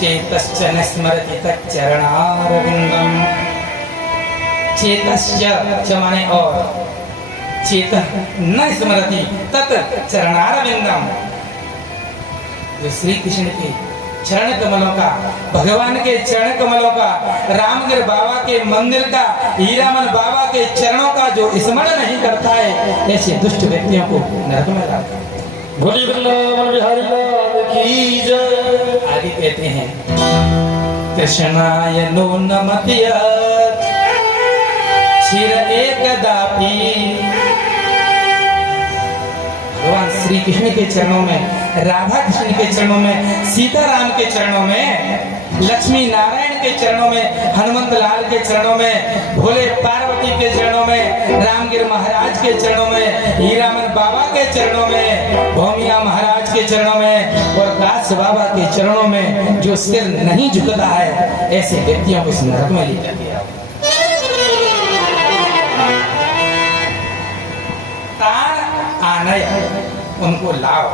चेतश्च न स्मरति तच्चरणारविंदम। चेतश्च च माने और, चेतः न स्मरति तत् चरणारविंदम। जो श्री कृष्ण के चरण कमलों का, भगवान के चरण कमलों का, रामगिर बाबा के मंदिर का, हीरामन बाबा के चरणों का जो स्मरण नहीं करता है, ऐसे दुष्ट व्यक्तियों को नरक में डालता है। बोली वृंदावन बिहारी लाल की जय। आगे कहते हैं कृष्णाय नो नमत्यत् क्षीर एकदापि। भगवान श्री कृष्ण के चरणों में, राधा कृष्ण के चरणों में, सीताराम के चरणों में, लक्ष्मी नारायण के चरणों में, हनुमंत लाल के चरणों में, भोले पार्वती के चरणों में, रामगिर महाराज के चरणों में, हीरामन बाबा के चरणों में, भौमिया महाराज के चरणों में और काश बाबा के चरणों में जो सिर नहीं झुकता है, ऐसे व्यक्तियों को इस नरक में ले जाते हैं। तार आनय, उनको लाओ।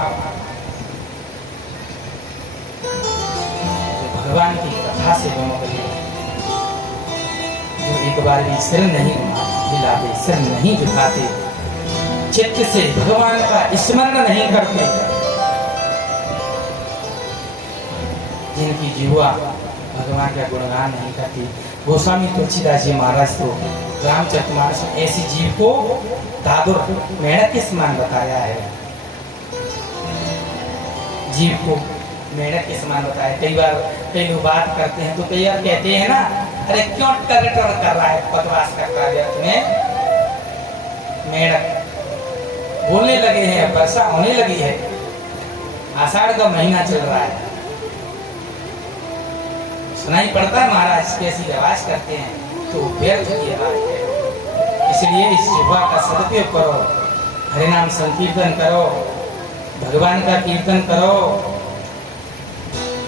भगवान की कथा से दोनों बने, जो एक बार भी सिर नहीं हिलाते, सिर नहीं झुकाते, चित्त से भगवान का स्मरण नहीं करते, जिनकी जीवा भगवान का गुणगान नहीं करती। गोस्वामी तुलसीदास जी महाराज तो रामचरितमानस में ऐसी जीव को दादुर मेढक के समान बताया है। जीव को मेढक के समान बताया। कई बार कई लोग बात करते हैं तो कई बार कहते हैं ना, अरे क्यों टर कर रहा है, बकवास करता है व्यर्थ में। मेढक बोलने लगे हैं, वर्षा होने लगी है, आषाढ़ का महीना चल रहा है, सुनाई पड़ता है महाराज कैसी आवाज करते हैं, तो व्यर्थ की आवाज है। इसलिए इस जिह्वा का सदुपयोग करो, हरिनाम संकीर्तन करो, भगवान का कीर्तन करो,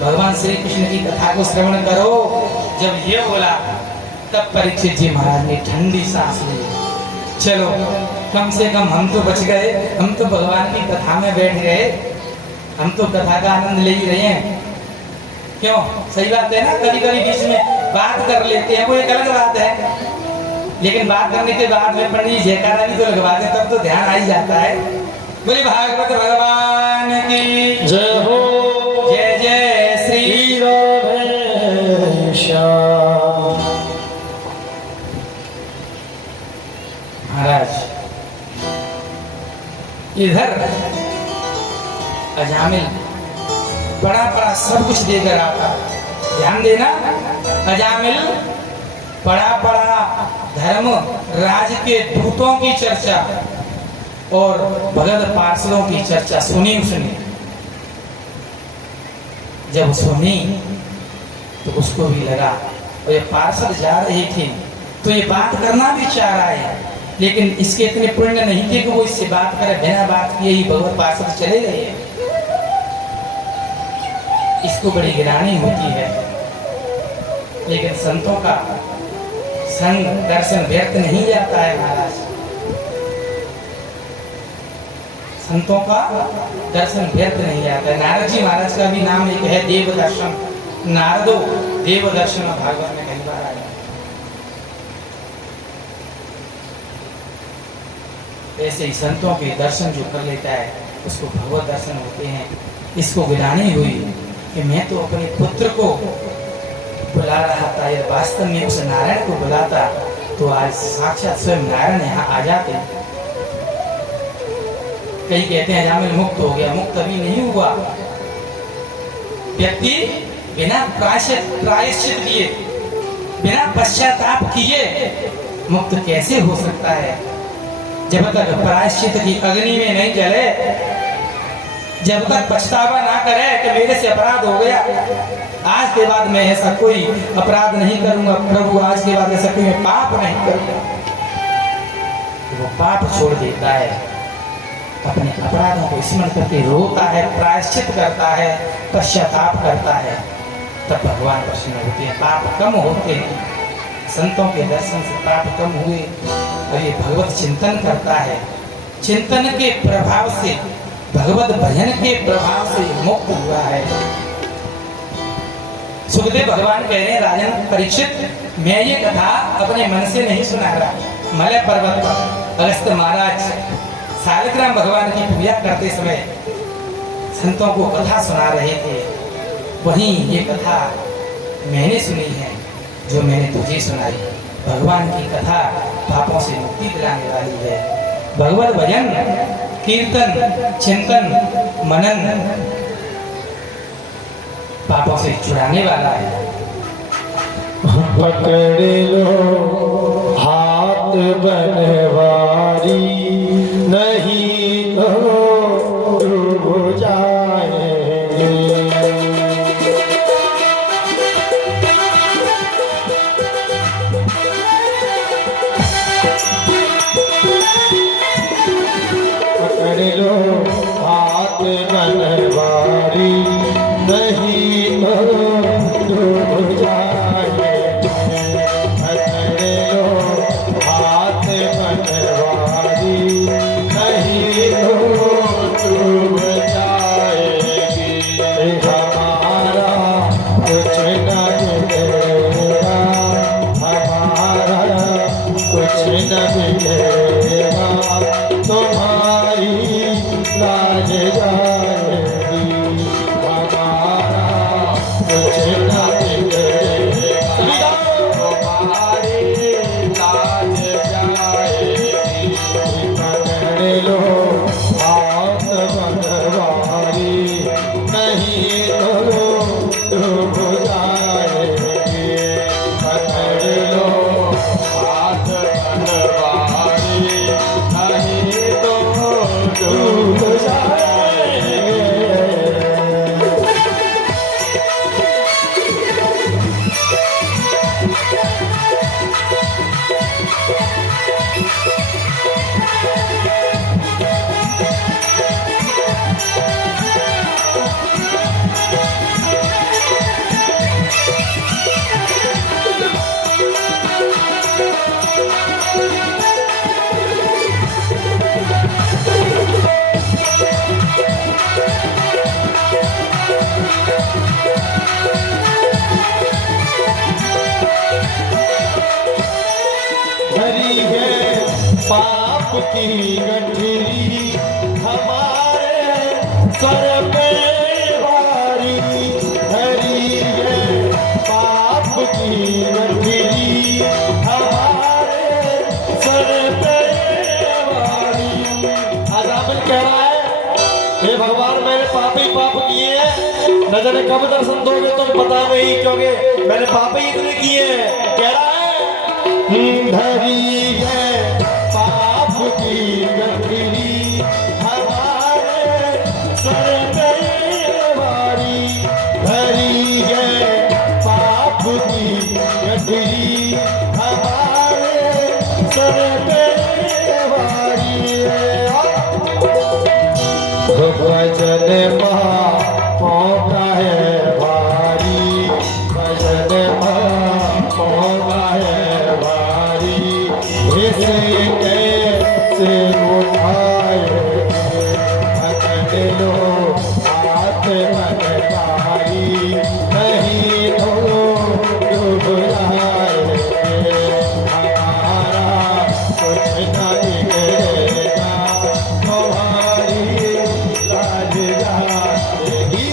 भगवान श्री कृष्ण की कथा को श्रवण करो। जब ये बोला तब परीक्षित जी महाराज ने ठंडी सांस ली। चलो कम से कम हम तो बच गए, हम तो भगवान की कथा में बैठ गए, हम तो कथा का आनंद ले ही रहे हैं। क्यों? सही बात है ना, कभी कभी बीच में बात कर लेते हैं, वो एक अलग बात है, लेकिन बात करने के बाद में पंडित जी जयकारा भी तो लगवा दे, तब तो ध्यान आ ही जाता है। बोले भागवत भगवान की जय हो। जय जय श्री राधेश्याम। महाराज इधर अजामिल बड़ा बड़ा सब कुछ देकर आता, ध्यान देना, अजामिल बड़ा बड़ा धर्म राज के दूतों की चर्चा और भगत पार्षदों की चर्चा सुनी उसने। जब सुनी तो उसको भी लगा, और ये पार्षद जा रहे थे तो ये बात करना भी चाह रहा है, लेकिन इसके इतने पुण्य नहीं थे कि वो इससे बात करे, बिना बात किए ही भगवत पार्षद चले गए। इसको बड़ी गिरानी होती है, लेकिन संतों का संग दर्शन व्यर्थ नहीं जाता है महाराज। संतों का दर्शन व्यर्थ नहीं जाता है। नारद जी महाराज का भी नाम एक है देव दर्शन, नारदो देव दर्शन भागवत में कई बार आया। ऐसे ही संतों के दर्शन जो कर लेता है उसको भगवत दर्शन होते हैं। इसको गिरानी हुई कि मैं तो अपने पुत्र को बुला रहा था, यदि वास्तव में उस नारायण को बुलाता तो आज साक्षात स्वयं नारायण यहाँ आ जाते। कई कहते हैं अजामिल मुक्त हो गया, मुक्त अभी नहीं हुआ। व्यक्ति बिना प्रायश्चित किए, बिना पश्चाताप किए मुक्त कैसे हो सकता है? जब तक प्रायश्चित की अग्नि में नहीं जले, जब तक पछतावा ना करे कि मेरे से अपराध हो गया, आज के बाद मैं ऐसा कोई अपराध नहीं करूंगा प्रभु, आज के बाद ऐसा कोई मैं पाप नहीं करूंगा, तो वो पाप छोड़ देता है, अपने अपराधों को स्मरण करके रोता है, प्रायश्चित करता है, पश्चाताप करता है, तब भगवान प्रसन्न होते हैं, पाप कम होते हैं। संतों के दर्शन से पाप कम हुए और ये भगवत चिंतन करता है, चिंतन के प्रभाव से, भगवत भजन के प्रभाव से मुक्त हुआ है। सुखदेव भगवान कह रहे हैं राजन परीक्षित, मैं ये कथा अपने मन से नहीं सुना रहा। मलय पर्वत पर अगस्त महाराज शालिग्राम भगवान की पूजा करते समय संतों को कथा सुना रहे थे, वहीं ये कथा मैंने सुनी है जो मैंने तुझे सुनाई। भगवान की कथा पापों से मुक्ति दिलाने वाली है। भगवत भजन कीर्तन चिंतन मनन पापों से छुड़ाने वाला है। पकड़ लो हाथ बनवारी, नहीं तो डूब जाएंगे। पकड़ लो हाथ बनवारी, नहीं तो डूब जाएंगे। पकड़ लो हाथ बनवारी, नहीं तो डूब जाएगी। हमारा कुछ न मिलेगा, हमारा कुछ न मिलेगा, तुम्हारी लाज जाएगी। हमारा कुछ न मिलेगा, तुम्हारी लाज जाएगी। पकड़ लो हाथ बनवारी, नहीं तो डूब जाएगी। पकड़ लो हाथ बनवारी, नहीं तो डूब जाएगी। भरी है पाप की गठरी, हमारे सर पे भारी। भरी है पाप की गठरी, हमारे सर पे भारी। आजामिल कह रहा है, हे भगवान मैंने पाप ही पाप किए हैं, न जाने कब दर्शन दोगे तुम पता नहीं, क्योंकि मैंने पाप ही इतने किए हैं। कह रहा है धरी है पाप की गठरी, हमारे सर पे भारी। धरी है पाप की गठरी, हमारे सर पे भारी। भजन पापों का है भारी, भजन पापों का है भारी। इसे कैसे उठाए, पकड़ लो हाथ बनवारी, नहीं तो डूब जाएंगे। हमारा कुछ न बिगड़ेगा, तुम्हारी लाज जाएगी।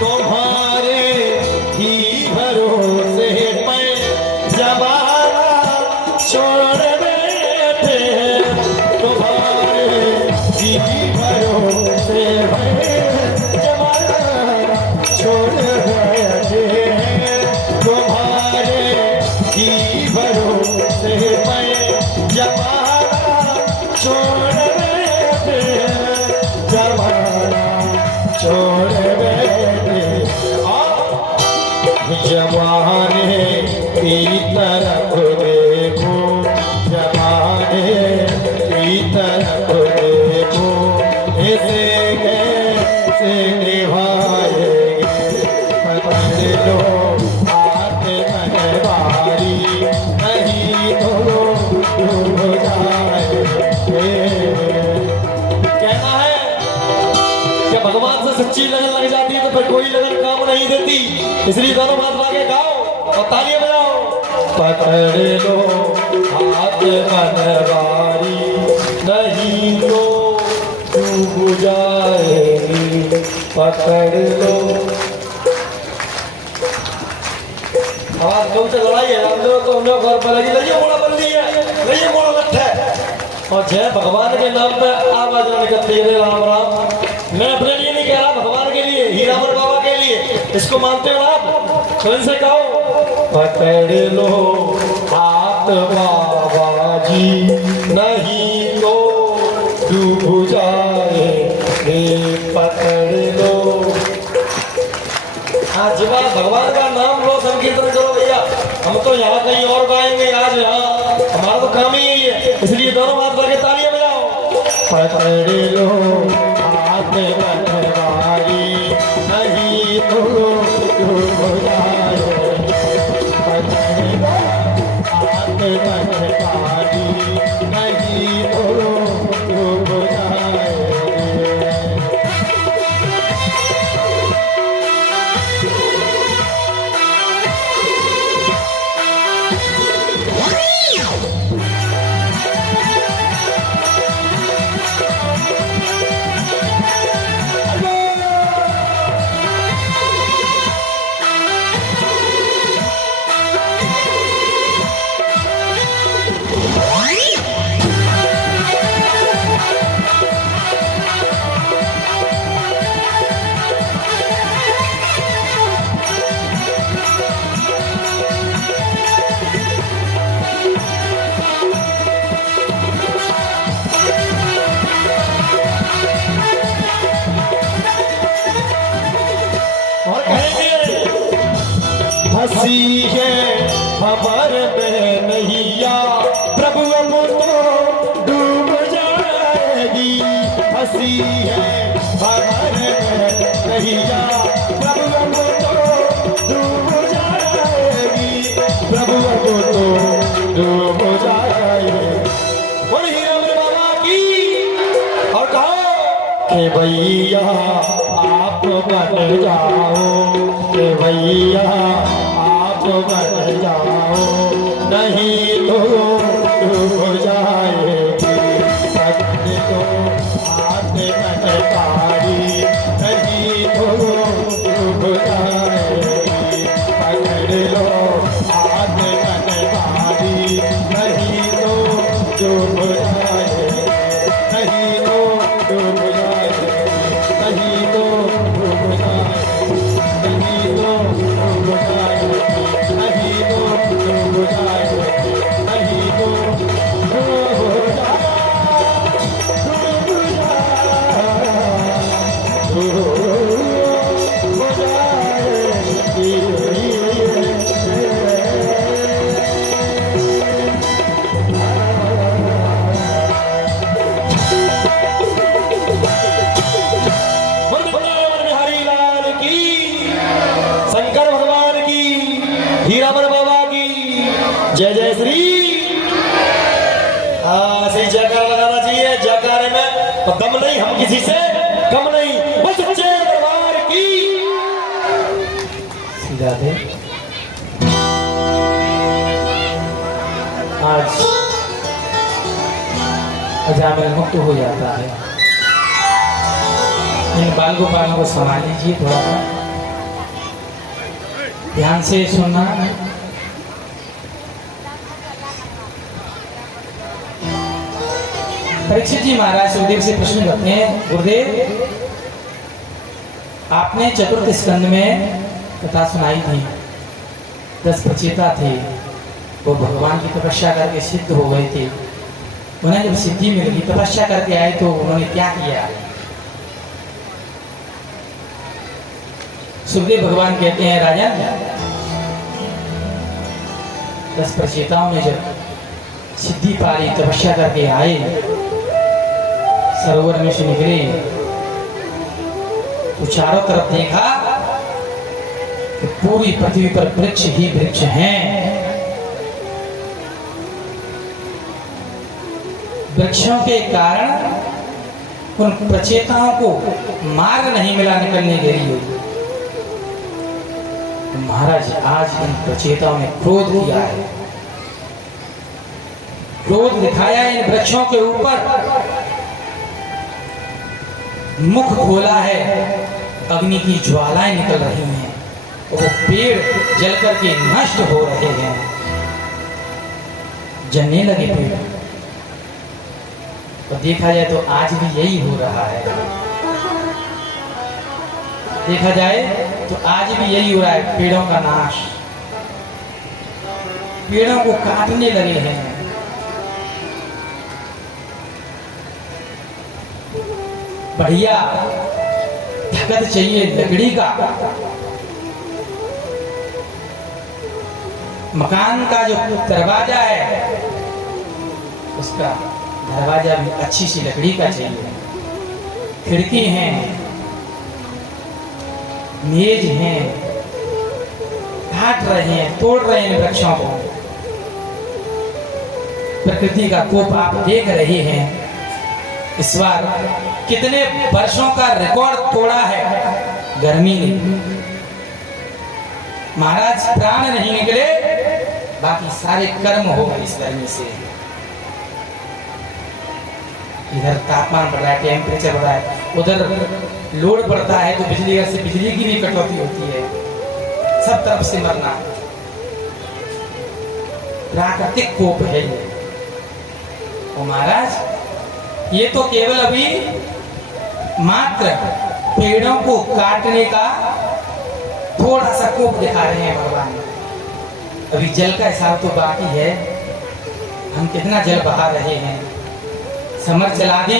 तुम्हारे ही भरोसे पे जमाना छोड़ बैठे हैं, तुम्हारे ही भरोसे पे जमाना छोड़ बैठे हैं, तुम्हारे ही भरोसे की तरफ देखो, जमाने की तरफ देखो, इसे कैसे निभाएंगे, पकड़ लो हाथ में बारी, नहीं तो डूब जाएंगे। कहना है कि भगवान से सच्ची लगन लग जाती है तो फिर कोई लगन काम नहीं देती, इसलिए दोनों बात लाके गाओ और तालियां बजाओ। पकड़ लो हाथ मनवारी, नहीं तो डूब जाएगी, पकड़ लो। तुमसे लड़ाई है, हम लोग तो हम लोग घर पर लगी मोड़ा बंदी है, लइए मोड़ा लठ है, और जय भगवान के नाम पे आवाज निकलती है राम राम। मैं अपने लिए नहीं कह रहा, भगवान के लिए, हीरामन बाबा के लिए। इसको मानते हो आप तो इनसे कहो, पकड़ लो हाथ बाबा जी, नहीं तो डूब जाएंगे, पकड़ लो। हाँ जी बात, भगवान का नाम लो, संकीर्तन करो भैया। हम तो यहाँ कहीं और गाएंगे आज, यहाँ हमारा तो काम ही यही है, इसलिए दोनों हाथ लगे तालियां बजाओ। पकड़ लो हाथ बनवारी, नहीं तो डूब जाएंगे, पकड़ लो हाथ बनवारी, नहीं तो डूब जाएंगे। हंसी है भंवर में नैया, प्रभु अब तो डूब जाएगी, हंसी है भंवर में नैया, प्रभु अब तो डूब जाएगी, प्रभु अब तो डूब जाएगी। बोल हीरामन बाबा की, और कहो कि भैया आप बन जाओ, कि भैया आप बन जाओ, नहीं तो डूब जाएगी, पकड़ लो हाथ मनवारी, नहीं तो डूब जाएगी, पकड़ लो हाथ मनवारी, नहीं तो डूब जाएगी, नहीं तो डूब जाएगी, नहीं तो डूब जाएगी, नहीं तो डूब जाएगी, नहीं तो डूब जाएगी, नहीं तो डूब जाएगी। शंकर भगवान की, हीरामन बाबा की जय जय श्री। ऐसे जयकार लगाना चाहिए, जयकारे में तो दम नहीं, हम किसी से कम नहीं, बस जय दरबार की। सीधा दे आज अजामिल मुक्त हो जाता है। इन बाल गोपालों को संभाल लीजिए, थोड़ा सा ध्यान से सुनना। परीक्षित जी महाराज सुखदेव से प्रश्न करते हैं, गुरुदेव आपने चतुर्थ स्कंद में कथा सुनाई थी, 10 प्रचेता थे, वो भगवान की तपस्या करके सिद्ध हो गए थे। उन्हें जब सिद्धि मिल गई, तपस्या करके आए, तो उन्होंने क्या किया? सुखदेव भगवान कहते हैं, राजन 10 प्रचेताओं में जब सिद्धि पारी तपस्या करके आए, सरोवर में से निकले तो चारों तरफ देखा कि पूरी पृथ्वी पर वृक्ष ही वृक्ष हैं। वृक्षों के कारण उन प्रचेताओं को मार्ग नहीं मिला निकलने के लिए। तो महाराज आज इन प्रचेताओं ने क्रोध किया है, क्रोध दिखाया इन वृक्षों के ऊपर, मुख खोला है, अग्नि की ज्वालाएं निकल रही हैं, वो पेड़ जल करके नष्ट हो रहे हैं, जलने लगे पेड़। तो देखा जाए तो आज भी यही हो रहा है, देखा जाए तो आज भी यही हो रहा है, पेड़ों का नाश, पेड़ों को काटने लगे हैं। बढ़िया ताकत चाहिए लकड़ी का, मकान का जो दरवाजा है उसका दरवाजा भी अच्छी सी लकड़ी का चाहिए, खिड़की हैं, मेज हैं, काट रहे हैं, तोड़ रहे हैं वृक्षों को। प्रकृति का कोप आप देख रहे हैं। इस बार कितने वर्षों का रिकॉर्ड तोड़ा है गर्मी ने। महाराज प्राण नहीं निकले, बाकी सारे कर्म हो गए इस गर्मी से। इधर तापमान बढ़ रहा है, टेम्परेचर बढ़ रहा है, उधर लोड बढ़ता है तो बिजली से बिजली की भी कटौती होती है। सब तरफ से मरना, प्राकृतिक कोप है ये। और महाराज ये तो केवल अभी मात्र पेड़ों को काटने का थोड़ा सा कोप दिखा रहे हैं भगवान। अभी जल का हिसाब तो बाकी है, हम कितना जल बहा रहे हैं। समर चला दी,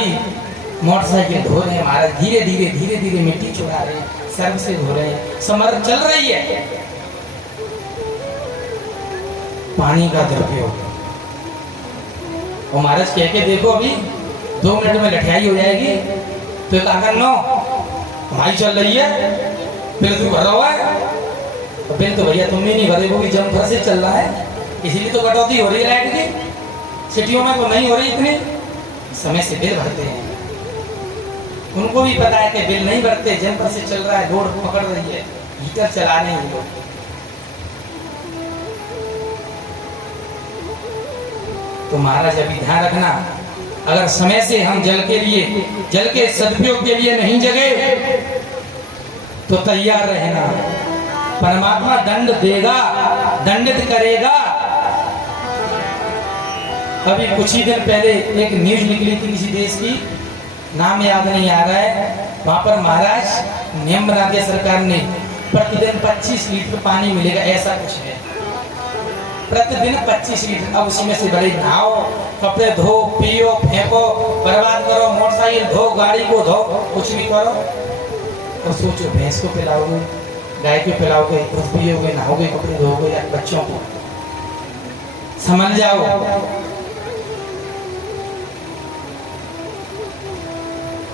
मोटरसाइकिल धो रहे हैं महाराज, धीरे धीरे धीरे धीरे मिट्टी चुरा रहे हैं, सर्व से धो रहे हैं, समर चल रही है। पानी का दुरुपयोग। और महाराज कह के देखो, अभी 2 मिनट में लठियाई हो जाएगी, तो अगर नो हमारी चल रही है, बिल तू भर रहा है, तो बिल तो भैया तुमने नहीं भरे, वो भी जम से चल रहा है, इसीलिए तो कटौती हो रही है लाइट की। सिटियों में तो नहीं हो रही इतनी, समय से बिल भरते हैं। उनको भी पता है कि बिल नहीं भरते, जम से चल रहा है, लोड पकड़ रही है, हीटर चला नहीं है लोग। तो महाराज अभी ध्यान रखना, अगर समय से हम जल के लिए, जल के सदुपयोग के लिए नहीं जगे तो तैयार रहना, परमात्मा दंड देगा, दंडित करेगा। अभी कुछ ही दिन पहले एक न्यूज निकली थी किसी देश की, नाम याद नहीं आ रहा है, वहां पर महाराज नियम बना दिया सरकार ने, प्रतिदिन 25 लीटर पानी मिलेगा, ऐसा कुछ है, प्रतिदिन 25 लीटर। अब उसी में से बड़े नहाओ, कपड़े धो, पियो, फेंको, बर्बाद करो, मोटरसाइकिल धो, गाड़ी को धो, कुछ भी करो। और सोचो, भैंस को पिलाओगे, गाय को पिलाओगे, खुद पियोगे, नहाओगे, कपड़े धोगे, या बच्चों को, समझ जाओ।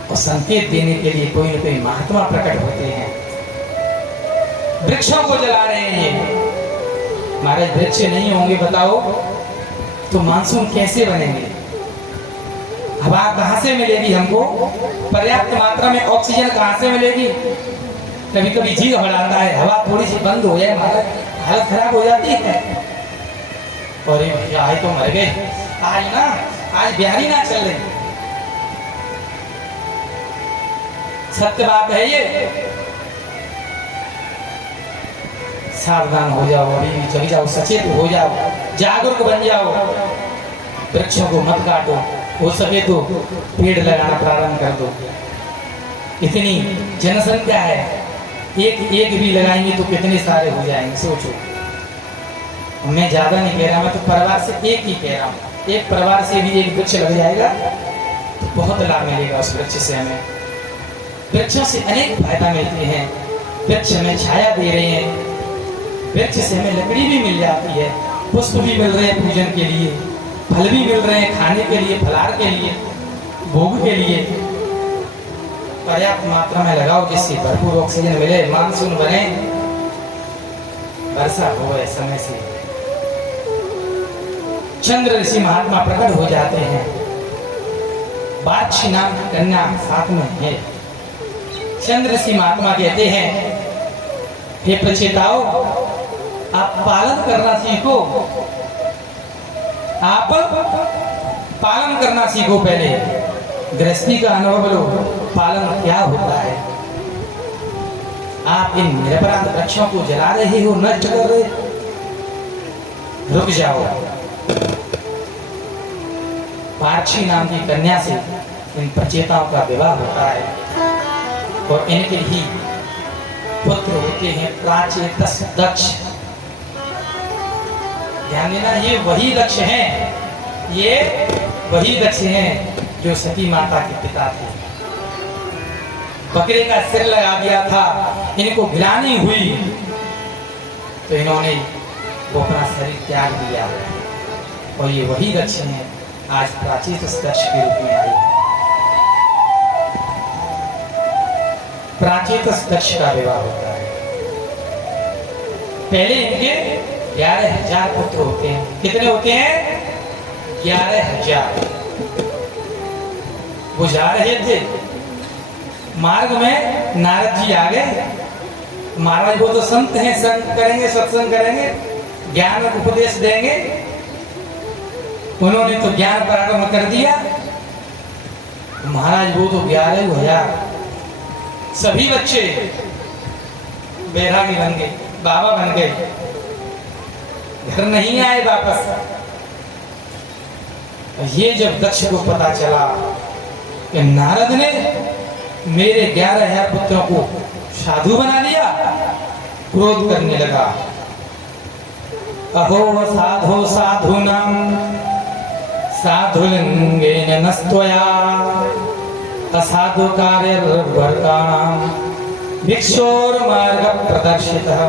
और संकेत देने के लिए कोई न कोई महात्मा प्रकट होते हैं, वृक्षों को जला रहे हैं ये। महाराज वृक्ष नहीं होंगे बताओ तो मानसून कैसे बनेंगे? हवा कहां से मिलेगी हमको? पर्याप्त मात्रा में ऑक्सीजन कहां से मिलेगी? कभी कभी जी घबराता है, हवा थोड़ी सी बंद हो जाए महाराज, हालत खराब हो जाती है। और ये भैया आज तो मर गए, आज ना, आज बिहारी ना चल रही। सत्य बात है ये। सावधान हो जाओ, अभी भी जग जाओ, सचेत हो जाओ, जागरूक बन जाओ। वृक्षों को मत काटो, हो सके तो पेड़ लगाना प्रारंभ कर दो। इतनी जनसंख्या है, एक भी लगाएंगे तो कितने सारे हो जाएंगे, सोचो। मैं ज्यादा नहीं कह रहा, मैं तो परिवार से एक ही कह रहा हूँ। एक परिवार से भी एक वृक्ष लग जाएगा तो बहुत लाभ मिलेगा उस वृक्ष से हमें। वृक्षों से अनेक फायदा मिलते हैं, वृक्ष हमें छाया दे रहे हैं, वृक्ष से हमें लकड़ी भी मिल जाती है, पुष्प भी मिल रहे हैं पूजन के लिए, फल भी मिल रहे हैं खाने के लिए, फलाहार के लिए, भोग के लिए। पर्याप्त मात्रा में लगाओ जिससे भरपूर ऑक्सीजन मिले, मानसून बने, वर्षा हो समय से। चंद्र ऋषि महात्मा प्रकट हो जाते हैं। बादशी नाम की कन्या साथ में है। चंद्र ऋषि महात्मा कहते हैं, हे प्रचेताओ, आप पालन करना सीखो, आप पालन करना सीखो। पहले गृहस्थी का अनुभव लो, पालन क्या होता है। आप इन निरपराध वृक्षों को जला रहे हो, नष्ट कर रहे, रुक जाओ। पारछी नाम की कन्या से इन प्रचेताओं का विवाह होता है और इनके ही पुत्र होते हैं प्राचेतस दक्ष। ध्यान देना, ये वही दक्ष हैं, ये वही दक्ष हैं जो सती माता के पिता थे। बकरे का सिर लगा दिया था, इनको गिलानी हुई तो इन्होंने वो अपना शरीर त्याग दिया और ये वही दक्ष हैं आज प्राचेतस दक्ष के रूप में आए। प्राचेतस दक्ष का विवाह होता है। पहले इनके 11,000 पुत्र होते हैं। कितने होते हैं? 11,000। वो जा रहे थे, मार्ग में नारद जी आ गए। महाराज वो तो संत हैं, संत करेंगे, सत्संग करेंगे, ज्ञान उपदेश देंगे। उन्होंने तो ज्ञान प्रारंभ कर दिया। महाराज वो तो 11,000 सभी बच्चे बैरागी बन गए, बाबा बन गए, घर नहीं आए वापस। ये जब दक्ष को पता चला कि नारद ने मेरे 11,000 पुत्रों को साधु बना दिया, क्रोध करने लगा। अहो साधो साधूनां साधुलिंगेन नस्त्वया असाधु कार्यवर्गाणां भिक्षोर्मार्ग प्रदर्शितः।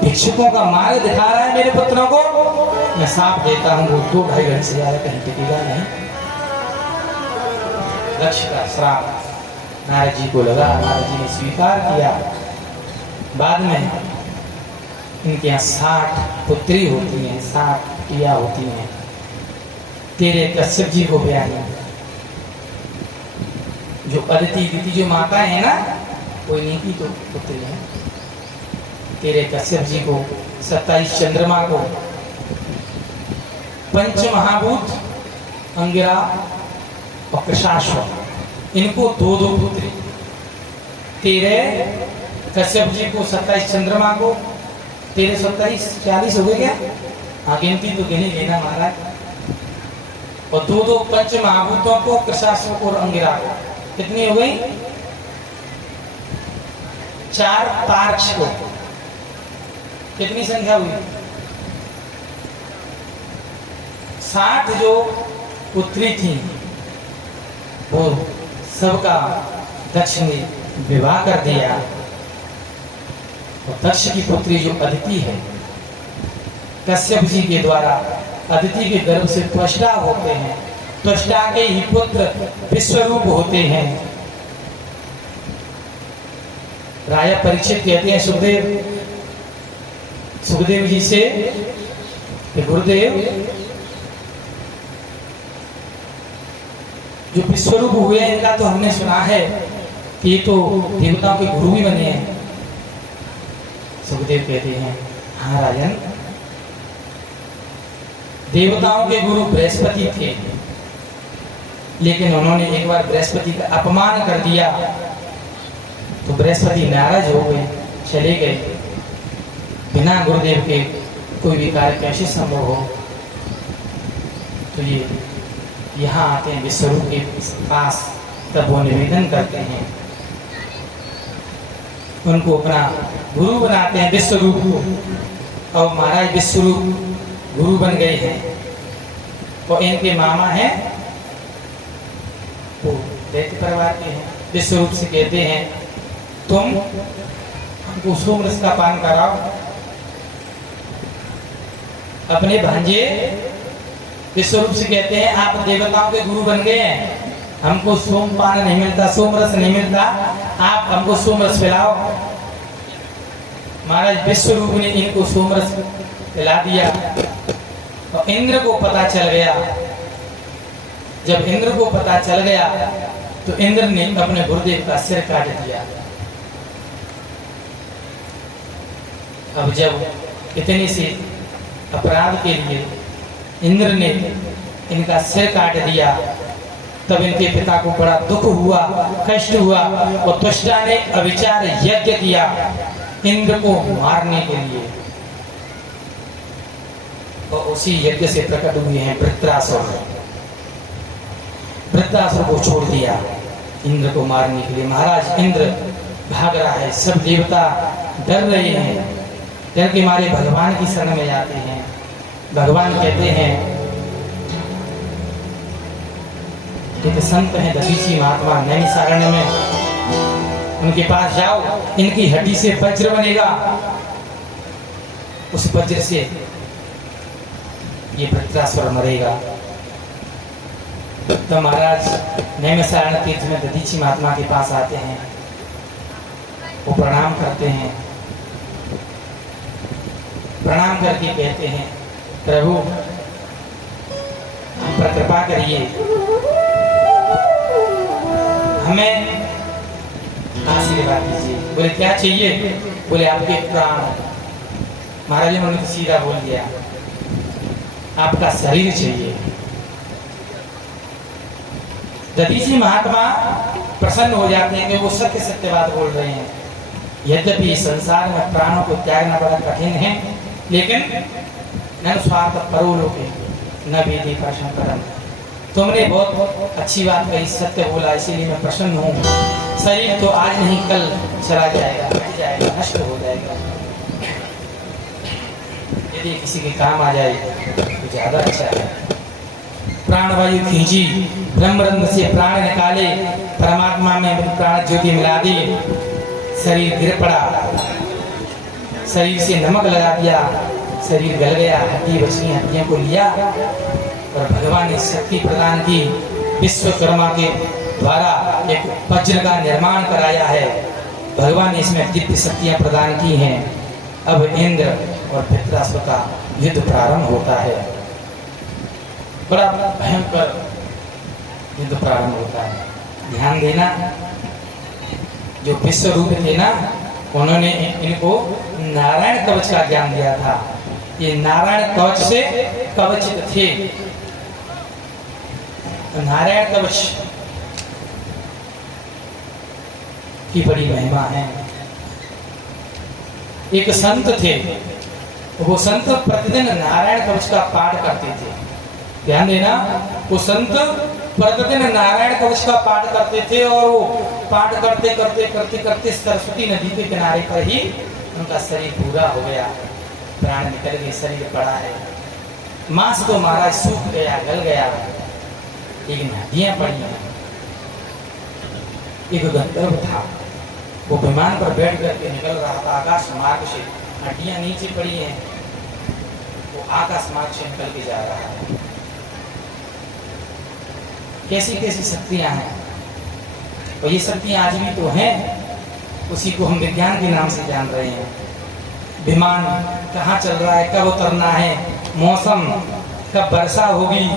भिक्षुकों का मार्ग दिखा रहा है मेरे पुत्रों को, मैं साफ देता हूँ वो 2-2.5 घंटे से ज्यादा कहीं टिकेगा नहीं। दक्ष का श्राप नारद जी को लगा, नारद जी ने स्वीकार किया। बाद में इनके यहाँ 60 पुत्री होती हैं, 60 पिया होती हैं। तेरे कश्यप जी को ब्याही जो अदिति जो माता है ना, कोई नहीं की तो पुत्री है। तेरे कश्यप जी को 27 चंद्रमा को, पंच महाभूत अंगिरा और कृशाश्व, इनको 2-2 पुत्री। तेरे कश्यप जी को 27 चंद्रमा को, तेरे 27 40 हो गए क्या? हाँ, गिनती तो गिनी लेना महाराज। और 2-2 पंच महाभूतों को, कृशाश्व और अंगिरा को, कितनी हो गई? 4 पार्च को, कितनी संख्या हुई? 60 जो पुत्री थी वो सबका दक्ष ने विवाह कर दिया। और दक्ष की पुत्री जो अदिति है, कश्यप जी के द्वारा अदिति के गर्भ से त्वष्टा होते हैं, त्वष्टा के ही पुत्र विश्वरूप होते हैं। राजा परीक्षित कहते हैं सुखदेव जी से कि गुरुदेव, जो विश्वरूप हुए हैं इनका तो हमने सुना है कि ये तो देवताओं के गुरु भी बने हैं। सुखदेव कहते हैं, हाँ राजन, देवताओं के गुरु बृहस्पति थे, लेकिन उन्होंने एक बार बृहस्पति का अपमान कर दिया तो बृहस्पति नाराज हो गए, चले गए। बिना गुरुदेव के कोई भी कार्य कैसे संभव हो? तो ये यहाँ आते हैं विश्वरूप के पास, तब वो निवेदन करते हैं, उनको अपना गुरु बनाते हैं विश्वरूप को। और महाराज विश्वरूप गुरु बन गए हैं और इनके मामा हैं वो दैत्य परिवार के हैं। विश्वरूप से कहते हैं, तुम हमको सोमरस का पान कराओ। अपने भांजे विश्वरूप से कहते हैं आप देवताओं के गुरु बन गए हैं, हमको सोमपान नहीं मिलता, सोमरस नहीं मिलता, आप हमको सोमरस पिलाओ। महाराज विश्वरूप ने इनको सोमरस पिला दिया और इंद्र को पता चल गया। जब इंद्र को पता चल गया तो इंद्र ने अपने गुरुदेव का सिर काट दिया। अब जब इतने से अपराध के लिए इंद्र ने इनका सिर काट दिया, तब इनके पिता को बड़ा दुख हुआ, कष्ट हुआ और त्वष्टा ने अविचार यज्ञ किया इंद्र को मारने के लिए। और उसी यज्ञ से प्रकट हुए हैं वृत्रासुर। वृत्रासुर को छोड़ दिया इंद्र को मारने के लिए। महाराज इंद्र भाग रहा है, सब देवता डर रहे हैं, डर के मारे भगवान की शरण में जाते हैं। भगवान कहते हैं, एक संत हैं दधीची महात्मा नैमिषारण्य में, उनके पास जाओ, इनकी हड्डी से वज्र बनेगा, उस वज्र से ये वृत्रासुर मरेगा। तो महाराज नैमिषारण्य तीर्थ में दधीची महात्मा के पास आते हैं, वो प्रणाम करते हैं, प्रणाम करके कहते हैं प्रभु हम पर कृपा करिए, हमें आशीर्वाद दीजिए। बोले क्या चाहिए? बोले आपके प्राण। महाराज ने उन्होंने सीधा बोल दिया आपका शरीर चाहिए। दधीची महात्मा प्रसन्न हो जाते हैं कि वो सत्य सत्य बात बोल रहे हैं। यद्यपि संसार में प्राणों को त्यागना बड़ा कठिन है, लेकिन न स्वार्थ परो लोके न वेदी प्रश्न करम। तुमने बहुत अच्छी बात कही, सत्य बोला, इसीलिए मैं प्रसन्न हूँ। शरीर तो आज नहीं कल चला जाएगा, हट जाएगा, नष्ट हो जाएगा। यदि किसी के काम आ जाए तो ज्यादा अच्छा है। प्राणवायु खींची, ब्रह्मरंध्र से प्राण निकाले, परमात्मा में प्राण ज्योति मिला दी, शरीर गिर पड़ा, शरीर से नमक लगा दिया, शरीर गल गया, हड्डी बची, हड्डियों को लिया और भगवान ने शक्ति प्रदान की। विश्वकर्मा के द्वारा एक वज्र का निर्माण कराया है, भगवान ने इसमें दिव्य शक्तियां प्रदान की हैं। अब इंद्र और वृत्रासुर का युद्ध प्रारंभ होता है, बड़ा भयंकर युद्ध प्रारंभ होता है। ध्यान देना, जो विश्व रूप थे ना, उन्होंने इनको नारायण कवच का ज्ञान दिया था। ये नारायण कवच से कवचित थे। नारायण कवच की बड़ी महिमा है। एक संत थे, वो संत प्रतिदिन नारायण कवच का पाठ करते थे। ध्यान देना, वो संत प्रतिदिन नारायण कवच का पाठ करते थे और वो पाठ करते करते करते करते सरस्वती नदी के किनारे पर ही उनका शरीर पूरा हो गया, प्राण निकल गए, शरीर पड़ा है। मांस तो महाराज सूख गया, गल गया, लेकिन हड्डियां पड़ी हैं। एक गंधर्व था, वो विमान पर बैठ करके निकल रहा था आकाश मार्ग से, हड्डियां नीचे पड़ी हैं, वो आकाश मार्ग से निकल के जा रहा है। कैसी कैसी शक्तियां हैं, और ये शक्तियां आज भी तो हैं, उसी को हम विज्ञान के नाम से जान रहे हैं। विमान कहाँ चल रहा है, कब उतरना है, मौसम कब वर्षा होगी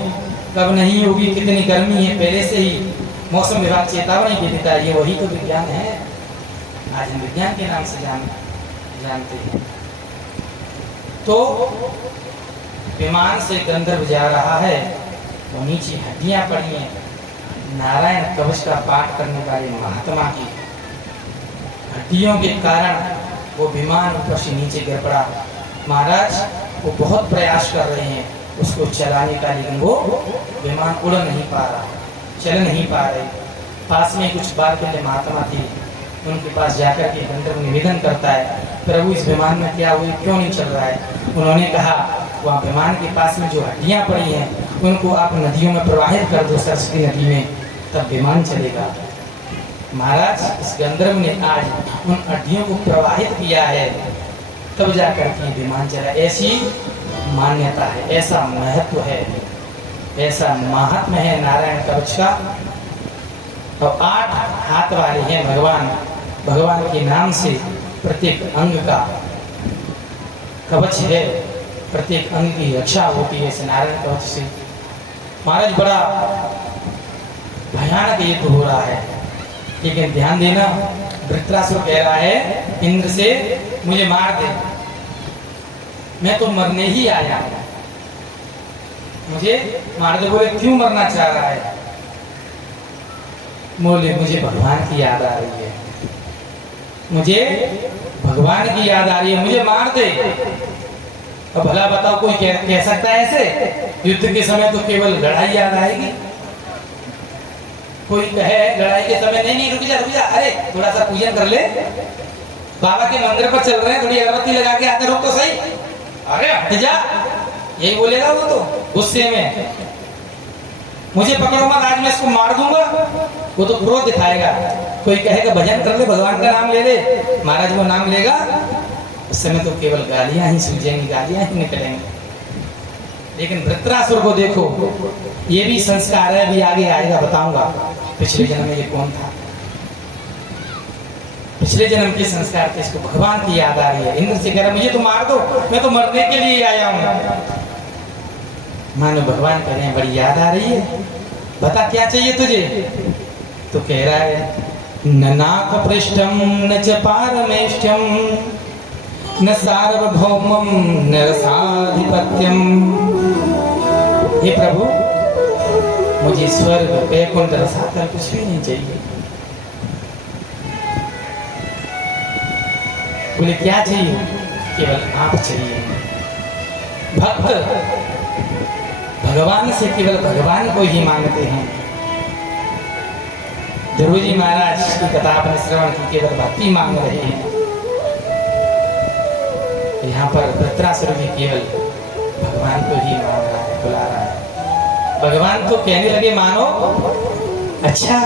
कब नहीं होगी, कितनी गर्मी है, पहले से ही मौसम विभाग चेतावनी दे देता है। ये वही तो विज्ञान है, आज हम विज्ञान के नाम से जानते हैं। तो विमान से गंधर्व जा रहा है, वो नीचे हड्डियां पड़ी हैं। नारायण कवच का पाठ करने वाले महात्मा की हड्डियों के कारण वो विमान ऊपर से नीचे गिर पड़ा। महाराज वो बहुत प्रयास कर रहे हैं उसको चलाने का, लेकिन वो विमान उड़ नहीं पा रहा, चल नहीं पा रहे। पास में कुछ बार के लिए महात्मा थी, उनके पास जाकर के गंधर्व निवेदन करता है, प्रभु इस विमान में क्या हुई, क्यों नहीं चल रहा है। उन्होंने कहा वहाँ विमान के पास में जो हड्डियाँ पड़ी हैं उनको आप नदियों में प्रवाहित कर दो, सरस्वती नदी में, तब विमान चलेगा। महाराज इस गंधर्व ने आज उन हड्डियों को प्रवाहित किया है, तब जाकर के विमान चला। ऐसी मान्यता है, ऐसा महत्व है, ऐसा महात्म्य है नारायण कवच का। और 8 हाथ वाले हैं भगवान के नाम से प्रत्येक अंग का कवच है, प्रत्येक अंग की रक्षा होती है इस नारायण कवच से। महाराज बड़ा भयानक युद्ध हो रहा है, लेकिन ध्यान देना, वृत्रासुर कह रहा है इंद्र से मुझे मार दे, मैं तो मरने ही आया हूं, मुझे मार दे। बोले क्यों मरना चाह रहा है? बोले मुझे भगवान की याद आ रही है, मुझे भगवान की याद आ रही है, मुझे मार दे। अब भला बताओ कोई कह सकता है ऐसे? युद्ध के समय तो केवल लड़ाई याद आएगी। कोई कहे लड़ाई के समय नहीं नहीं रुक जा, अरे थोड़ा सा पूजन कर ले, बाबा के मंदिर पर चल रहे हैं, थोड़ी अगरबत्ती लगा के आते, रुक तो सही, अरे हट जा, यही बोलेगा वो तो गुस्से में। मुझे पकड़ो मत, आज मैं इसको मार दूंगा, वो तो क्रोध दिखाएगा। कोई कहेगा भजन कर ले, भगवान का नाम ले ले, महाराज वो नाम लेगा, उस समय तो केवल गालियां ही सूझेंगी, गालियां ही निकलेंगी। लेकिन वृत्रासुर को देखो, ये भी संस्कार है, अभी आगे आएगा, बताऊंगा पिछले जन्म में ये कौन था, पिछले जन्म के संस्कार थे, इसको भगवान की याद आ रही है। इंद्र से कह रहा मुझे तो मार दो, मैं तो मरने के लिए आया हूं। मानो भगवान कह रहे हैं बड़ी याद आ रही है, बता क्या चाहिए तुझे? तो कह रहा है न नाक पृष्ठम न च पारमेष्ठ्यम न सार्वभौमम न रसाधिपत्यम। हे प्रभु, मुझे स्वर्ग वैकुंठ रसातल कुछ भी नहीं चाहिए। बोले क्या चाहिए? केवल आप चाहिए। भक्त भगवान से केवल भगवान को ही मांगते हैं। ध्रुव जी महाराज की कथा अपने श्रवण की, केवल भक्ति मांग रहे हैं। यहाँ पर वृत्रासुर भी केवल भगवान को ही मांग रहा है, बुला रहा है। भगवान तो कहने लगे मानो अच्छा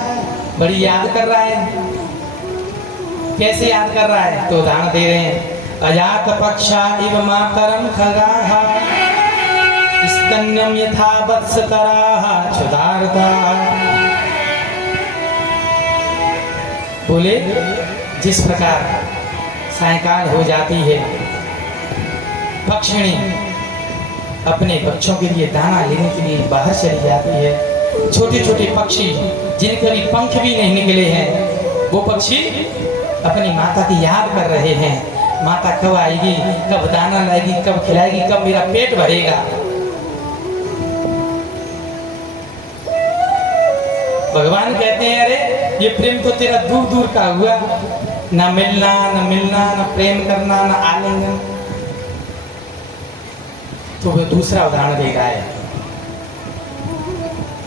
बड़ी याद कर रहा है। कैसे याद कर रहा है? तो उदाहरण दे रहे हैं, अजात पक्षा इव मातरम खगाः स्तन्यम यथा वत्सतराः क्षुधार्ताः। बोले जिस प्रकार सायंकाल हो जाती है, पक्षिणी अपने बच्चों के लिए दाना लेने के लिए बाहर चली जाती है। छोटे छोटे पक्षी जिनके भी पंख भी नहीं निकले हैं, वो पक्षी अपनी माता की याद कर रहे हैं। माता कब आएगी, कब दाना लाएगी, कब खिलाएगी, कब मेरा पेट भरेगा। भगवान कहते हैं अरे ये प्रेम तो तेरा दूर दूर का हुआ, ना मिलना ना प्रेम करना, ना आलिंगन। तो वो दूसरा उदाहरण दे रहा है,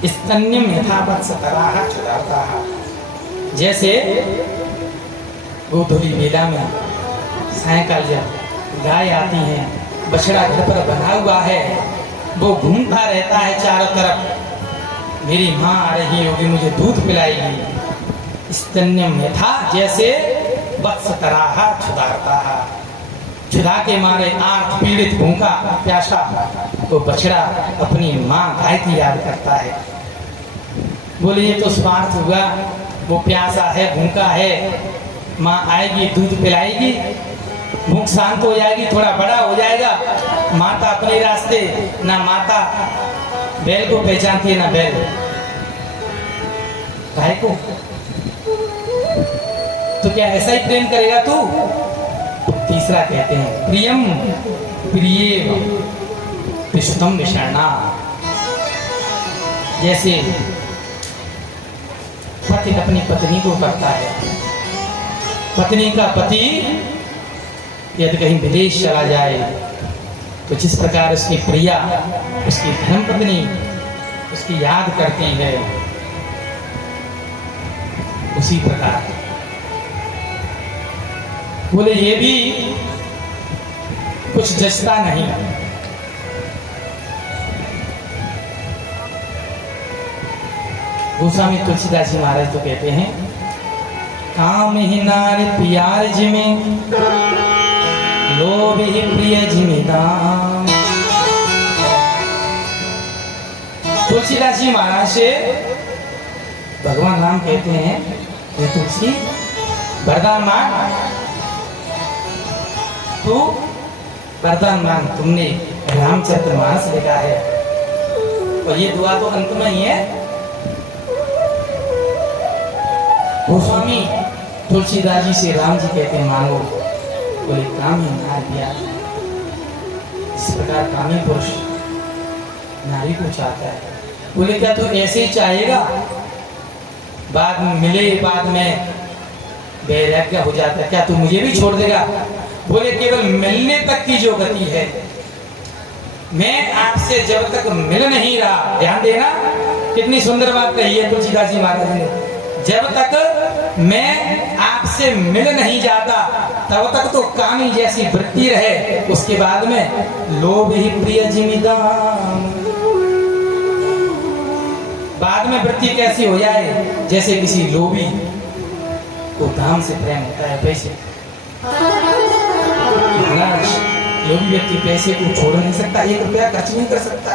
स्तन्यम यथा वत्सतराः क्षुधार्ताः। जैसे गोधूली बेला में सायंकाल जब गाय आती है, बछड़ा घर पर बना हुआ है, वो घूमता रहता है चारों तरफ, मेरी माँ आ रही होगी, मुझे दूध पिलाएगी। स्तन्यम यथा जैसे वत्सतराः क्षुधार्ताः, क्षुधा के मारे आर्त पीड़ित भूखा प्यासा, तो बछड़ा अपनी माँ गाय की याद करता है। बोले ये तो स्वार्थ हुआ, वो प्यासा है, भूखा है, माँ आएगी दूध पिलाएगी, भूख शांत हो जाएगी, थोड़ा बड़ा हो जाएगा, माता अपने रास्ते। ना माता बैल को पहचानती है, ना बैल गाय को। तो क्या ऐसा ही प्रेम करेगा तू? तीसरा कहते हैं प्रियम प्रिय तिष्ठम विषणा। जैसे पति अपनी पत्नी को करता है, पत्नी का पति यदि कहीं विदेश चला जाए तो जिस प्रकार उसकी प्रिया, उसकी धर्मपत्नी उसकी याद करती है, उसी प्रकार बोले ये भी कुछ जचता नहीं। गोस्वामी तुलसीदास जी महाराज तो कहते हैं, काम ही नार प्यार जिमे लोभ ही प्रिय जिमे दाम। तुलसीदास जी महाराज से भगवान राम कहते हैं, ये तुलसी वरदान मांग, तू वरदान मांग। तुमने रामचरितमानस लिखा है और ये दुआ तो अंत में ही है। गोस्वामी तुलसीदास जी से राम जी कहते हैं मांगो, बोले काम ही नार दिया। इस प्रकार कामी पुरुष नारी को चाहता है। बोले क्या तू ऐसे ही चाहेगा, बाद में मिले बाद में वैराग्य हो जाता है, क्या तू मुझे भी छोड़ देगा? बोले केवल मिलने तक की जो गति है, मैं आपसे जब तक मिल नहीं रहा, ध्यान देना कितनी सुंदर बात कही है तुलसीदास जी महाराज ने, जब तक मैं आपसे मिल नहीं जाता तब तक तो कामी जैसी वृत्ति रहे, उसके बाद में लोभ ही प्रिय जिमीदान। बाद में वृत्ति कैसी हो जाए, जैसे किसी लोभी को दाम से प्रेम होता है, पैसे। महाराज लोभी व्यक्ति पैसे को छोड़ नहीं सकता, 1 रुपया खर्च नहीं कर सकता।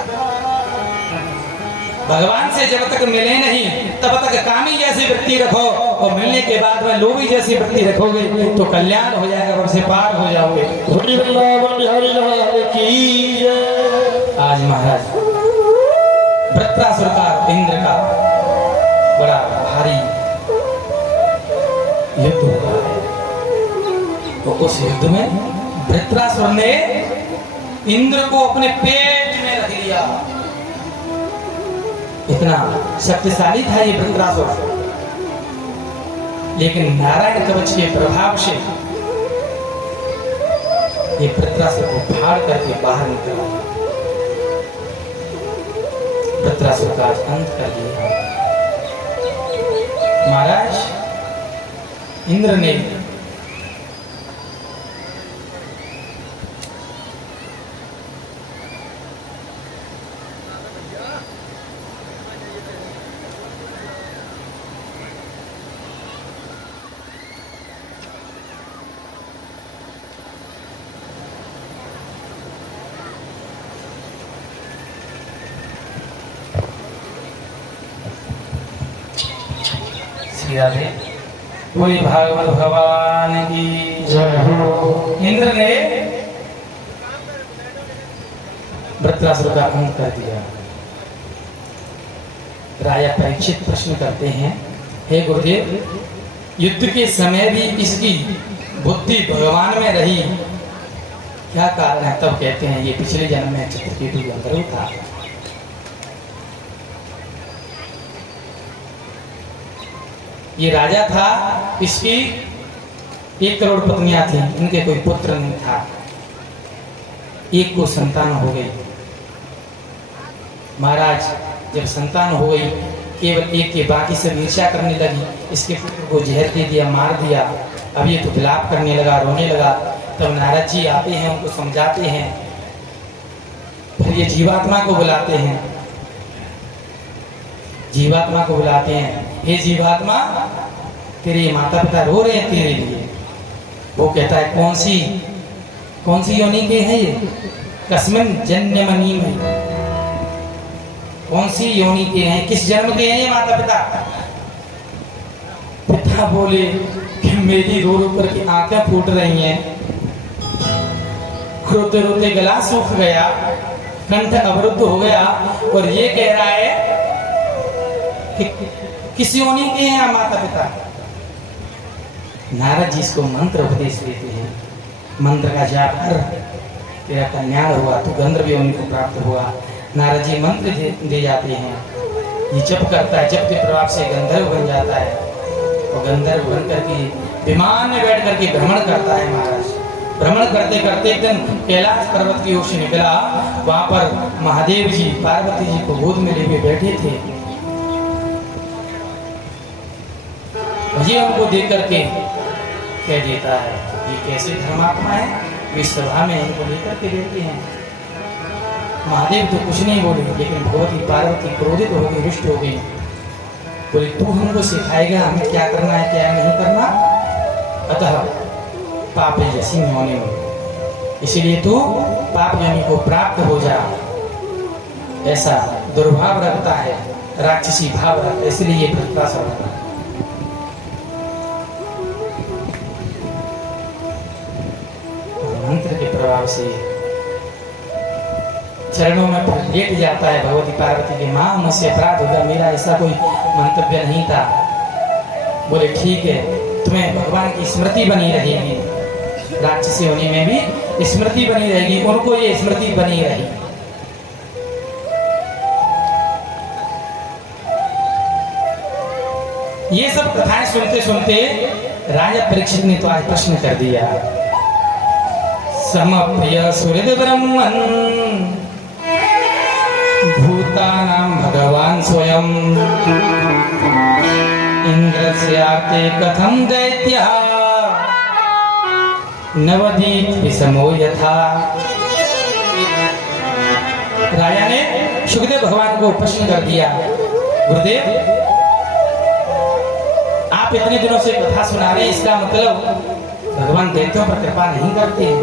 भगवान से जब तक मिले नहीं तब तक कामी जैसी वृत्ति रखो, और मिलने के बाद में लोभी जैसी वृत्ति रखोगे तो कल्याण हो जाएगा, और से पार हो जाओगे। आज महाराज वृत्रासुर का, इंद्र का बड़ा भारी युद्ध हो रहा है, तो उस युद्ध में वृत्रासुर ने इंद्र को अपने पेट में रख लिया। इतना शक्तिशाली था ये वृत्रासुर, लेकिन नारायण कवच के प्रभाव से ये वृत्रासुर को फाड़ करके बाहर निकला। वृत्रासुर का अंत कर दिया। महाराज इंद्र ने राधे बोले भागवत भगवान की जय हो। इंद्र ने वृत्रासुर का अंत कर दिया। राजा परीक्षित प्रश्न करते हैं, हे गुरुदेव, युद्ध के समय भी इसकी बुद्धि भगवान में रही, क्या कारण है? तब कहते हैं ये पिछले जन्म में चित्रकेतु गंधर्व था। ये राजा था, इसकी 1 करोड़ पत्नियां थी, इनके कोई पुत्र नहीं था, एक को संतान हो गई। महाराज जब संतान हो गई, केवल एक के, बाकी सब ईर्ष्या करने लगी, इसके पुत्र को जहर दे दिया, मार दिया। अब ये तो विलाप करने लगा, रोने लगा। तब नारद जी आते हैं, उनको समझाते हैं, फिर ये जीवात्मा को बुलाते हैं, जीवात्मा को बुलाते हैं, हे जीवात्मा, तेरे माता पिता रो रहे हैं तेरे लिए। वो कहता है कौन सी योनि के हैं ये? कस्मिन जन्यमनी में, कौन सी योनि के हैं, किस जन्म के हैं ये माता पिता? पिता बोले कि मेरी रो रो करके आंखें फूट रही हैं, रोते रोते गला सूख गया, कंठ अवरुद्ध हो गया, और ये कह रहा है कि किस योनि के हैं माता पिता? नारद जी इसको मंत्र उपदेश देते हैं, मंत्र का जाप कर, तेरा कल्याण हुआ, तू गंधर्व योनि को प्राप्त हुआ। नारद जी मंत्र दे जाते हैं, ये जप करता है, जप के प्रभाव से गंधर्व बन जाता है, और गंधर्व बन करके विमान में बैठ करके भ्रमण करता है। महाराज भ्रमण करते करते एक दिन कैलाश पर्वत की ओर से निकला, वहां पर महादेव जी पार्वती जी को गोद में लेके बैठे थे। ये उनको देख करके कह देता है, ये कैसे धर्मात्मा है, वे सभा में इनको लेकर के बैठे हैं। महादेव तो कुछ नहीं बोले, लेकिन भगवती पार्वती क्रोधित हो गई, रुष्ट हो गई। बोले तू हमको सिखाएगा हमें क्या करना है क्या नहीं करना, अतः पाप जैसी योनि में, इसलिए तू पाप योनि को प्राप्त हो जा। ऐसा दुर्भाव रखता है, राक्षसी भाव रखता है, इसलिए ये वृत्रासुर बना। मंत्र के प्रभाव से चरणों में फिर लेट जाता है भगवती पार्वती के, माँ मुझसे अपराध होगा, मेरा ऐसा कोई मंतव्य नहीं था। बोले ठीक है, तुम्हें भगवान की स्मृति बनी रहेगी, राक्षसी होने में भी स्मृति बनी रहेगी, उनको ये स्मृति बनी रही। ये सब कथाएं सुनते सुनते राजा परीक्षित ने तो आज प्रश्न कर दिया, समप्रिय सुहृद ब्रह्मन् भूतानां भगवान स्वयं इंद्रस्याते कथं दैत्या नवदीप विषमो यथा। राजा ने सुखदेव भगवान को प्रश्न कर दिया, गुरुदेव आप इतने दिनों से कथा सुना रहे हैं, इसका मतलब भगवान दैत्यों पर कृपा नहीं करते हैं,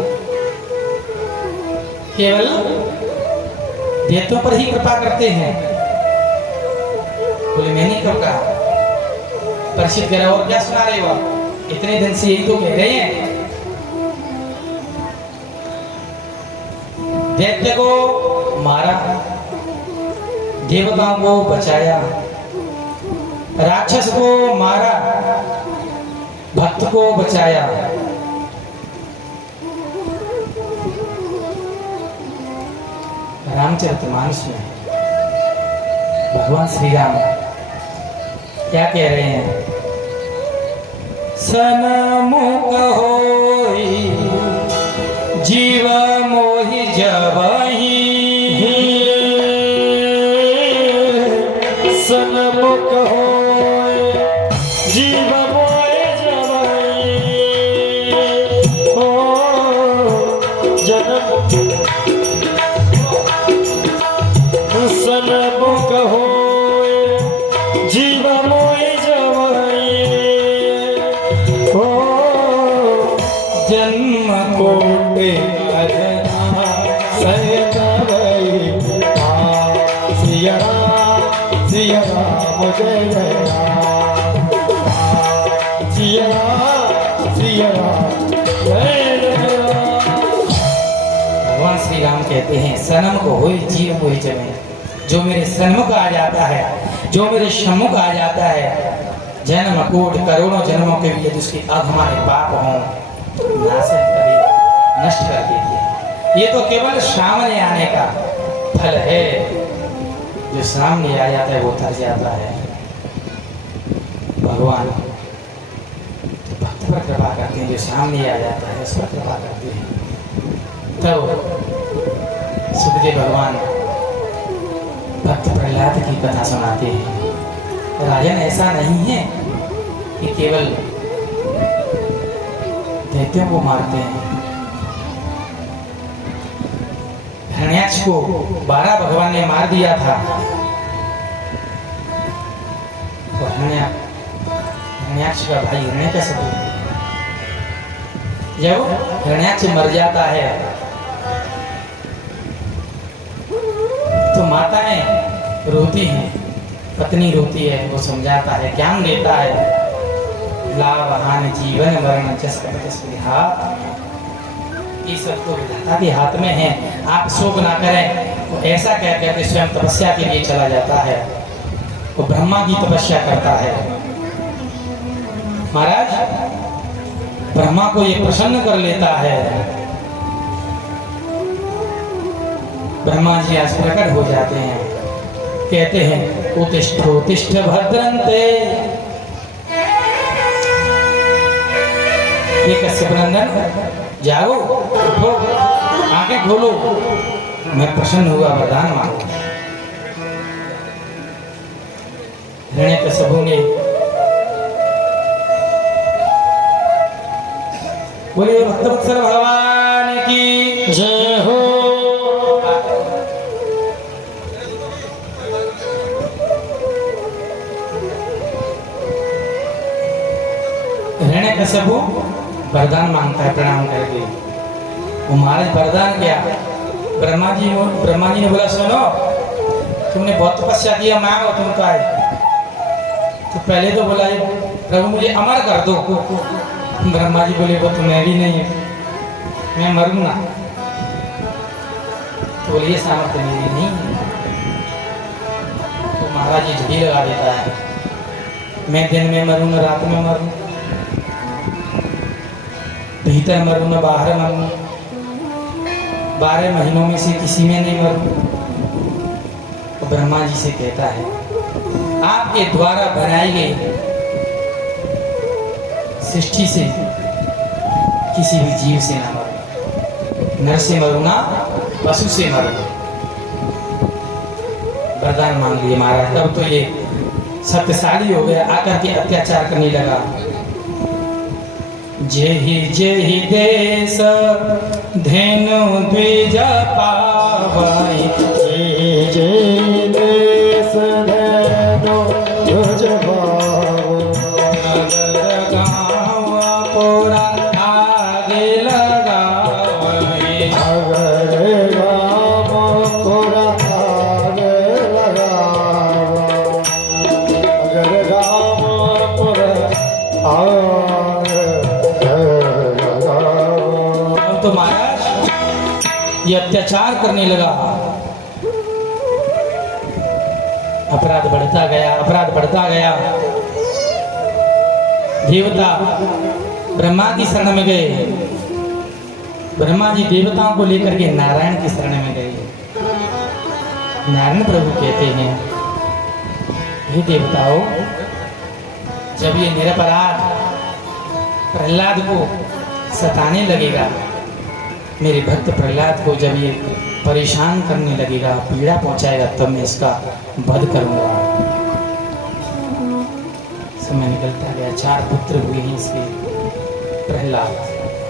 केवल दैत्यों पर ही कृपा करते हैं। बोले मैंने कब कहा? परीक्षित कह रहा, और क्या सुना रहे हो आप? इतने दिन से यही तो कह रहे हैं, दैत्य को मारा, देवताओं को बचाया, राक्षस को मारा, भक्त को बचाया। रामचरितमानस में भगवान श्री राम क्या कह रहे हैं? सनमुख होई जीव मोहि जबहि, सनमुख होय जीव मोहि जबहि, ओ जन्म सनमुख होय जीव मोहि जबहि, ओ जन्म कोटि अजना सयनवै सिया राम जय जय राम, सिया राम जय जय राम। भगवान श्री राम कहते हैं, सनम को होई जीव मोहि जबहि, जो मेरे सन्मुख आ जाता है, जो मेरे सम्मुख आ जाता है, जन्म कोटि करोड़ों जन्मों के भी यदि उसके हमारे पाप हों, नाशक कभी नष्ट कर देती है। ये तो केवल सामने आने का फल है, जो सामने आ जाता है वो तर जाता है। भगवान तो भक्त पर कृपा करते हैं, जो सामने आ जाता है उस पर कृपा करते हैं। तब सुखदेव भगवान भक्त प्रहलाद की कथा सुनाते हैं। राजन ऐसा नहीं है कि केवल दैत्यों को मारते हैं। हिरण्याक्ष को 12 भगवान ने मार दिया था, और हिरण्याक्ष का भाई हिरण्यकशिपु, जब हिरण्याक्ष मर जाता है तो माताएं रोती हैं, पत्नी रोती है, वो समझाता है, ज्ञान देता है, लाभ हानि जीवन मरण जस हाथ, ये सब तो विधाता के हाथ में है, आप शोक ना करें। वो ऐसा कह के स्वयं तपस्या के लिए चला जाता है, वो ब्रह्मा की तपस्या करता है। महाराज ब्रह्मा को ये प्रसन्न कर लेता है, ब्रह्मा जी आज प्रकट हो जाते हैं, कहते हैं उत्तिष्ठ भद्रन्ते, ये कश्यप नंदन जाओ, उठो, आंखें खोलो, मैं प्रसन्न हुआ, वरदान मांगो। हिरण्यकशिपु ने बोलिए भक्तवत्सल भगवान की जय हो। हिरण्यकशिपु वरदान मांगता है प्रणाम करके। वो महाराज वरदान क्या? ब्रह्मा जी ने बोला सुनो, तुमने बहुत तपस्या किया, मैं और तुम तो आए। तो पहले तो बोला प्रभु मुझे अमर कर दो। ब्रह्मा जी बोले वो तुम्हें भी नहीं है, मैं मरूंगा। तो बोले ये सामर्थ्य मेरी नहीं है। तो महाराज जी झड़ी लगा देता है, मैं दिन में मरूंगा, रात में मरूं, भीतर मरूं मैं बाहर मरूं, 12 महीनों में से किसी में नहीं मरूं। तो ब्रह्मा जी से कहता है आपके द्वारा बनाई गई सृष्टि से किसी भी जीव से ना मरूं, नर से मरूंगा, पशु से मरूंगा। वरदान मांग लिए महाराज। तब तो ये सत्यशाली हो गया, आकर के अत्याचार करने लगा। जेहि देश धेनु द्विज पावई, जय देश धेनु द्विज पावई, नगर गाँव पुरा आगे लगावई, अगर राम पुरा आगे लगावई, अगर राम पुरा आगे लगावई। अब तो महाराज ये अत्याचार करने लगा। अपराध बढ़ता गया, अपराध बढ़ता गया। देवता ब्रह्मा की शरण में गए। ब्रह्मा जी देवताओं को लेकर के नारायण की शरण में गए। नारायण प्रभु कहते हैं हे देवताओं, जब ये निरपराध प्रहलाद को सताने लगेगा, मेरे भक्त प्रहलाद को जब ये परेशान करने लगेगा, पीड़ा पहुंचाएगा, तब मैं इसका वध करूंगा। समय निकलता गया। 4 पुत्र हुए हैं इसके। प्रहलाद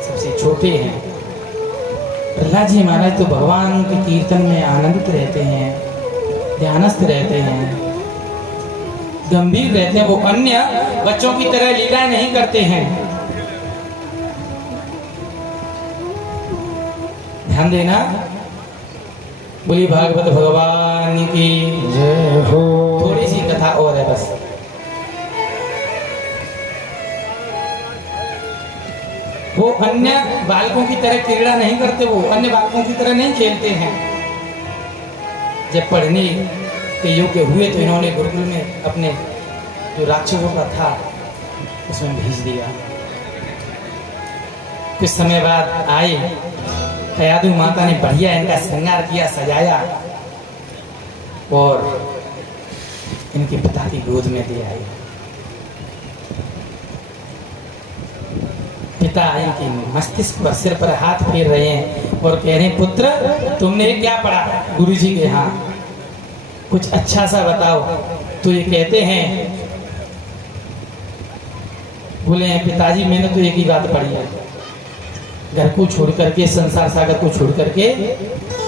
सबसे छोटे हैं। प्रहलाद जी महाराज तो भगवान के कीर्तन में आनंदित रहते हैं, ध्यानस्थ रहते हैं, गंभीर रहते हैं। वो अन्य बच्चों की तरह लीला नहीं करते हैं। ध्यान देना। बोली भागवत भगवान की जय हो। थोड़ी सी कथा और है बस। वो अन्य बालकों की तरह क्रीड़ा नहीं करते, वो अन्य बालकों की तरह नहीं खेलते हैं। जब पढ़ने के योग्य हुए तो इन्होंने गुरुकुल में अपने जो राक्षसों का था उसमें भेज दिया। कुछ समय बाद आए, कयादु माता ने बढ़िया इनका श्रृंगार किया, सजाया और इनके पिता की गोद में दे आई। पिता इनके मस्तिष्क पर, सिर पर हाथ फेर रहे हैं और कह रहे हैं पुत्र तुमने क्या पढ़ा गुरुजी के यहाँ, कुछ अच्छा सा बताओ। तो ये कहते हैं, बोले हैं पिताजी मैंने तो एक ही बात पढ़ी है, घर को छोड़ करके, संसार सागर को छोड़ करके,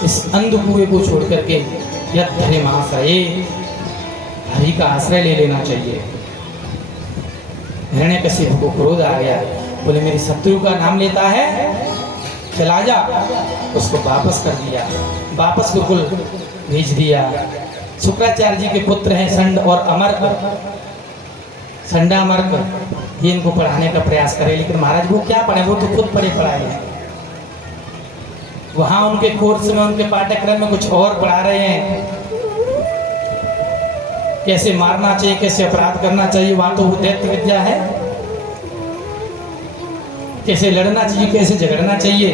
इस अंधकुएं को छोड़ करके यद धरे महाशय हरि का आश्रय ले लेना चाहिए। हिरण्यकशिपु को क्रोध आ गया। बोले मेरे शत्रु का नाम लेता है, चला जा। उसको वापस कर दिया, वापस गुरुकुल भेज दिया। शुक्राचार्य जी के पुत्र हैं संड और अमर्क। संडामर्क ये इनको पढ़ाने का प्रयास करे, लेकिन महाराज वो क्या पढ़े, वो तो खुद पढ़े पढ़ाए हैं। वहां उनके कोर्स में, उनके पाठ्यक्रम में कुछ और पढ़ा रहे हैं। कैसे मारना चाहिए, कैसे अपराध करना चाहिए, वहां तो वो दैत्य विद्या है। कैसे लड़ना चाहिए, कैसे झगड़ना चाहिए,